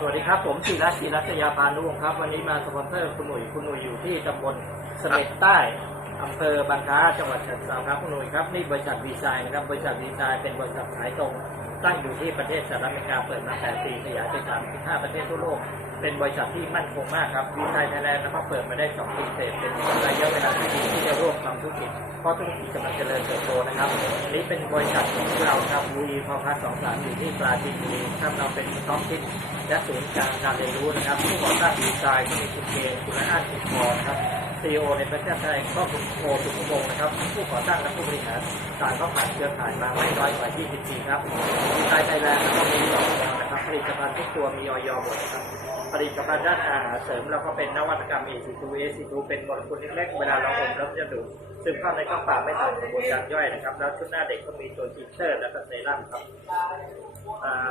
สวัสดีครับ ผมศิรัตน์ศิรัตยาพานุวงศ์ครับ วันนี้มาสปอนเซอร์คุณหนุ่ยคุณหนุ่ยอยู่ที่ตำบลเสม็ดใต้อำเภอบางค้าจังหวัดฉะเชิงเทราครับคุณหนุ่ยครับนี่บริษัทวีไซน์นะครับบริษัทวีไซน์เป็นบริษัทขายตรง ตั้งอยู่ที่ประเทศสหรัฐอเมริกาเปิดมา8ปีขยายไป35ประเทศทั่วโลก เป็นบริษัทที่มั่นคงมากครับวีไซน์ไทยแลนด์นะครับเปิดมาได้ 2 ปีเศษเป็นระย กิจเพราะธุรกิจกำลังเจริญเติบโตนะครับนี่เป็นบริษัทของเราครับวีพอพัสสองสามอยู่ที่ปราจีนบุรีครับเราเป็นท้องถิ่นและศูนย์การการเรียนรู้นะครับผู้ก่อตั้งดีไซน์ก็มีคุณเกณฑ์คุณอาตคุณพอนครับซีโอในประเทศไทยก็คุณโอสุขุมวงนะครับ ผู้ก่อตั้งและผู้บริหารต่างก็ผ่านเครือข่ายมาไม่น้อยกว่า20ปีครับดีไซน์ไทยแลนด์ก็มีสองแนวนะครับผลิตภัณฑ์ทุกตัวมีออยหมดนะครับ ผลิตภัณฑ์ด้านอาหารเสริมเราก็เป็นนวัตกรรม A42 A42 เป็นโมเลกุลเล็กๆเวลาเราอมแล้วจะดูดซึมเข้าในกระเพาะไม่ผ่านกระบวนการย่อยนะครับ แล้วชุดหน้าเด็กก็มีตัวจินเตอร์และก็เซรั่มครับ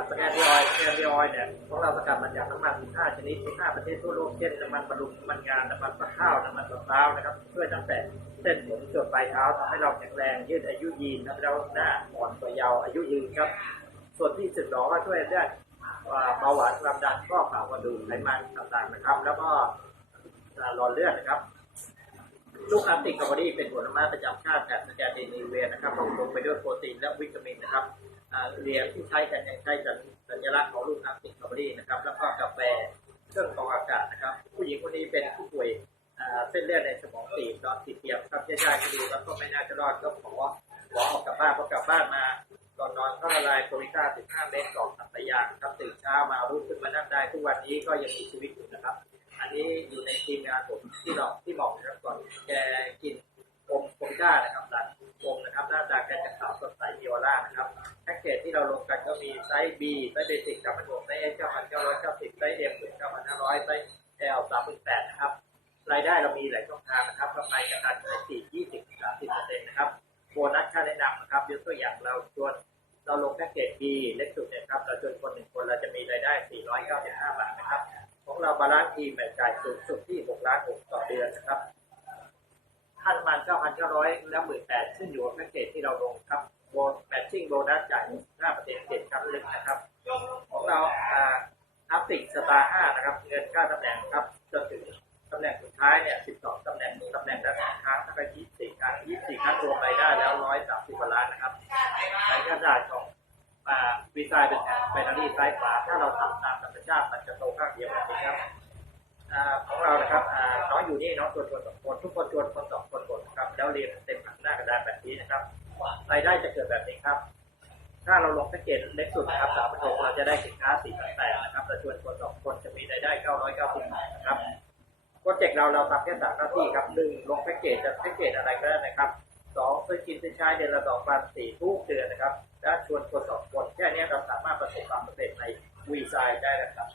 สแกนดิออยล์สแกนดิออยล์เนี่ยของเราสกัดมาจากน้ำมัน 15 ชนิด 15 ประเทศทั่วโลกเช่นน้ำมันบำรุน้ำมันงานน้ำมันมะพร้าวน้ำมันมะพร้าวนะครับช่วยตั้งแต่เส้นผมจนปลายเท้าทำให้เราแข็งแรงยืดอายุยืนทำให้เราหน้าอ่อนกว่าเยาวอายุยืนครับ ส่วนที่สุดหลอก็ช่วยได้อ่า เบาหวานความดันข้อเข่ากระดูกไขมันต่างๆนะครับ แล้วก็อ่าหลอดเลือดนะครับ ลูกอาร์ติการ์บอดี้เป็นผลไม้ประจำชาติแถบสแกนดิเนเวียนะครับต้องลงไปด้วยโปรตีนและวิตามินนะครับเหรียญที่ใช้กันยังใช้สัญสัญลักษณ์ของลูกอาร์ติการ์บอดี้นะครับ แล้วก็กาแฟเครื่องกรองอากาศนะครับ ผู้หญิงคนนี้เป็นผู้ป่วยเส้นเลือดในสมองตีบนอนติดเตียงครับญาติๆก็ดูแล้วก็ไม่น่าจะรอดก็ขอขอออกกลับบ้านพอกลับบ้านมาก่อนนอนก็ละลายโพลิก้า15 เม็ดกล่องสัปดาห์ครับ ช้ามาลุกขึ้นมานั่งได้ทุกวันนี้ก็ยังมีชีวิตอยู่นะครับ อันนี้อยู่ในทีมงานผมที่หลอกที่บอกนะครับก่อนแกกินอมโพลิก้านะครับหลังอมนะครับหน้าตาแกจะขาวสดใสเยาวราชนะครับแพ็กเกจที่เราลงกันก็มีไซส์ B ไซส์เบสิกกับพันหกไซส์ S เก้าพันเก้าร้อยเก้าสิบไซส์ M หนึ่งเก้าพันห้าร้อยไซส์ L สามพันแปดนะครับรายได้เรามีหลายช่องทางนะครับกำไรกับการขายปลีกยี่สิบสามสิบเปอร์เซ็นต์นะครับโบนัสค่าแนะนำนะครับยกตัวอย่างเราชวน เราลงแพ็กเกจ B เล็กสุดนี่ยครับเราชวนคนหนึ่งคนเราจะมีรายได้ 495 บาทนะครับ ของเราบาลานซ์ทีมแบบจ่ายสูงสุดที่ 6 ล้าน6ต่อเดือนนะครับค่าน้ำมัน9,900 และ18,000ขึ้นอยู่กับแพ็กเกจที่เราลงครับโบนแมทชิ่งโบนัสจ่าย5ปร์เซ็นเด็ดครับลึกนะครับ ของเราอ่าอัพติกสตาร์5นะครับเงินค่าตำแหน่งครับจนถึงตำแหน่งสุดท้ายเนี่ย 12 ตำแหน่งตำแหน่งละสองครั้งถ้าไป24ครั้ง24ครั้งรวมรายได้แล้ว 130กว่าล้านนะครับรายได้ของ อ่าวี ไซน์เป็นแผนไบนารีซ้ายขวาถ้าเราทำตามธรรมชาติมันจะโตข้างเดียวกันนะครับของเรานะครับน้องอยู่นี่น้องชวนคนสองคนทุกคนชวนคนสองคนหมดครับแล้วเรียนเต็มหน้ากระดานแบบนี้นะครับรายได้จะเกิดแบบนี้ครับ ถ้าเราลงแพ็กเกจเล็กสุดนะครับสามพันหกเราจะได้สินค้าสี่พันแปดนะครับแต่ชวนคนสองคนจะมีรายได้เก้าร้อยเก้าสิบบาทนะครับโปรเจกต์เราเราทำแค่สามหน้าที่ครับหนึ่งลงแพ็กเกจจะแพ็กเกจอะไรก็ได้นะครับ สองเพื่อกินเพื่อใช้เดือนละสองพันสี่ทุกเดือนนะครับ และชวนคนสองคนแค่นี้เราสามารถประสบความสำเร็จในวีไซด์ได้นะครับ